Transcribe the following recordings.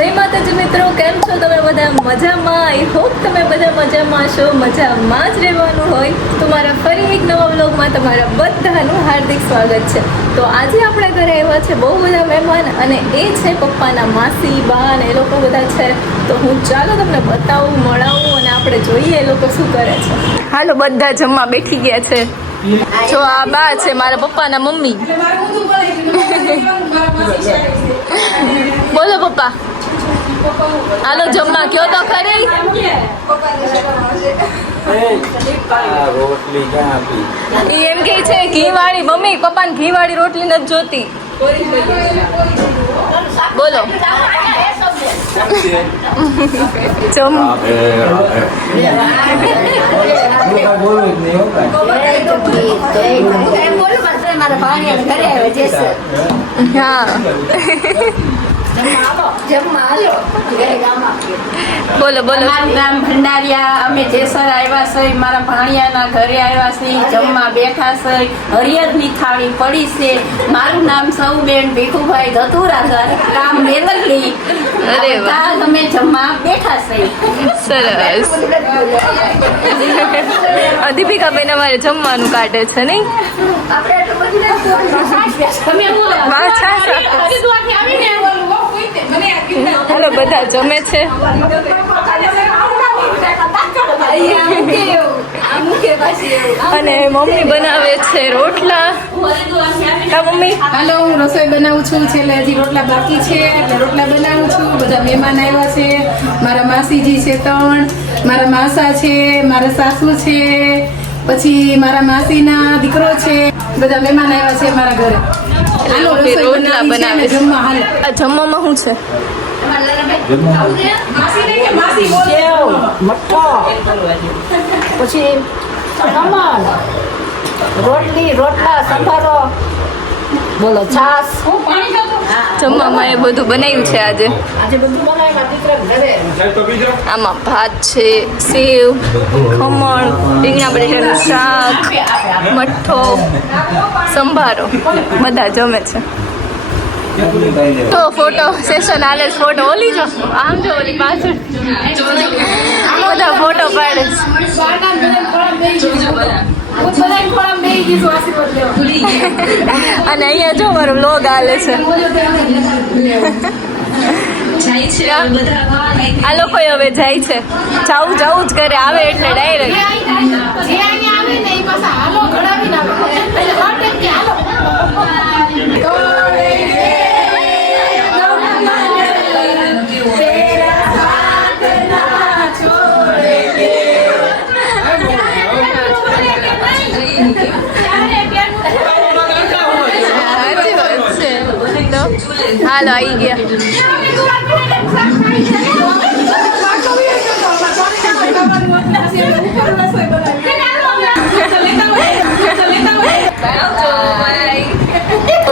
જય માતાજી મિત્રો, કેમ છો તમે બધા? મજામાં? આઈ હોપ તમે બધા મજામાં છો. મજામાં જ રહેવાનું હોય તો મારા ફરી એક નવા વ્લોગમાં તમારા બધાનું હાર્દિક સ્વાગત છે. તો આજે આપણા ઘરે આવ્યા છે બહુ બધા મહેમાન, અને એ છે પપ્પાના માસી, બા અને એ લોકો બધા છે. તો હું ચાલો તમને બતાવું, મળાવું અને આપણે જોઈએ એ લોકો શું કરે છે. હાલો, બધા જમવા બેઠી ગયા છે. જો આ બા છે મારા પપ્પાના મમ્મી. બોલો પપ્પા, હાલો જમવા કયો તો ખરી. ઈ એમ કે છે ઘી વાળી, મમ્મી પપ્પાને ઘી વાળી રોટલી નથી જોતી. બોલો હા બોલો બોલો. મારું નામ ભંડારિયા, અમે જેસર આવ્યા છે. મારા ભાણિયાના ઘરે આવ્યા છે, જમવા બેઠા છે. હરિયરની થાળી પડી છે. મારું નામ સૌબેન ભીખુભાઈ ધતુરાધર, ગામ મેલગલી. અરે વાહ, અમે જમવા બેઠા છે. સરસ. દીપિકાબેન અમારે જમવાનું કાઢે છે નહીં? હાલો બધા જમે છે. અને મમ્મી બનાવે છે રોટલા. કા મમ્મી? હાલો, હું રસોઈ બનાવું છું. છેલ્લે હજી રોટલા બાકી છે એટલે રોટલા બનાવું છું. બધા મહેમાન આવ્યા છે. મારા માસીજી છે 3, મારા માસા છે, મારા સાસુ છે, પછી મારા માસીના દીકરો છે. બધા મહેમાન આવ્યા છે મારા ઘરે. હાલો, રસોઈ રોટલા બનાવે છે. જમવા. હાલો, આ જમવામાં શું છે? મઠ્ઠો, પછી ખમણ, રોટલી, રોટલા, સંભારો, બોલો છાસ. જમવામાં એ બધું બનાવ્યું છે આજે. આજે બધું બનાવ્યું દીકરા ઘરે. આમાં ભાત છે, સેવ, ખમણ, રીંગણા બટેટાનું શાક, મઠ્ઠો, સંભારો, બધા જમે છે. તો ફોટો સેશન હાલે છે. ફોટો ઓલી જો, આમ જો ઓલી પાછળ બધા ફોટો પાડે છે. અને અહીંયા જો મારો વ્લોગ હાલે છે. આ લોકો હવે જાય છે. જાવું જ કરે, આવે એટલે ડાયરેક્ટ. હાલો આવી ગયા.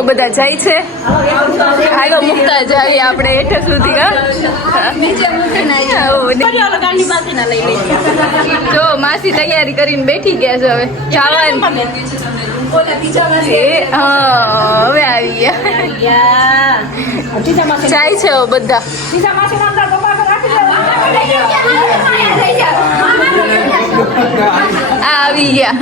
બધા જાય છે. હાલો મુકતા જાય આપણે હેઠળ સુધી. જો માસી તૈયારી કરીને બેઠી ગયા છે. હવે જવાનું. હવે આવી ગયા. જાય છે બધા. આવી ગયા.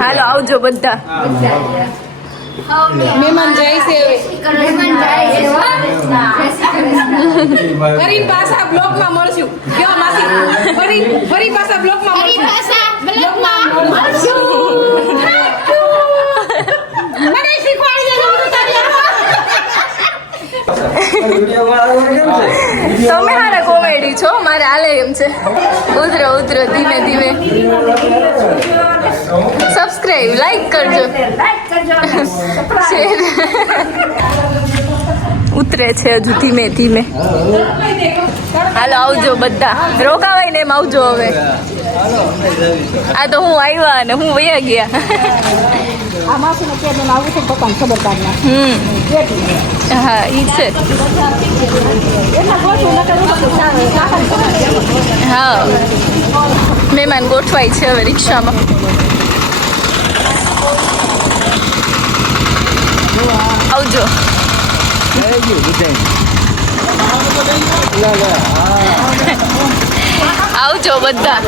હાલો આવજો બધા. મહેમાન જાય છે. ફરી પાછા બ્લોગમાં મળશું. કેવા માસી? ફરી પાછા બ્લોગમાં મળશું. મને શીખવાડી દેજો. તમે હારા કોમેડી છો. મારે હાલે એમ છે. ઉતરો ઉતરો ધીમે ધીમે. સબસ્ક્રાઇબ, લાઈક કરજો. શેર. ઉતરે છે હજુ ધીમે ધીમે. હાલો આવજો બધા. રોકાવાય ને એમ આવજો હવે. આ તો હું આવ્યા અને હું વયા ગયા. આ માસીને કેદું આવું છે પપ્પાને ખબર કાઢના કેટલી હા ઈ છે. એના ગોઠવું નકર હા મહેમાન ગોઠવાય છે હવે રિક્ષામાં. આવજો. આવજો બધા.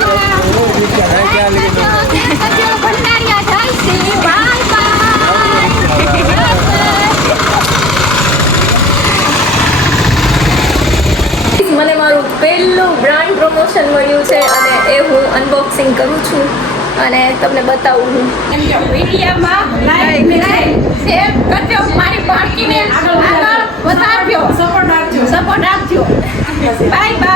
મને મારું પહેલું બ્રાન્ડ પ્રમોશન મળ્યું છે અને એ હું અનબોક્સિંગ કરું છું અને તમને બતાવું હું. વિડીયોમાં લાઈક શેર કરજો, મારી પાર્ટીને આગળ વધારજો, સપોર્ટ આપજો. Bye bye.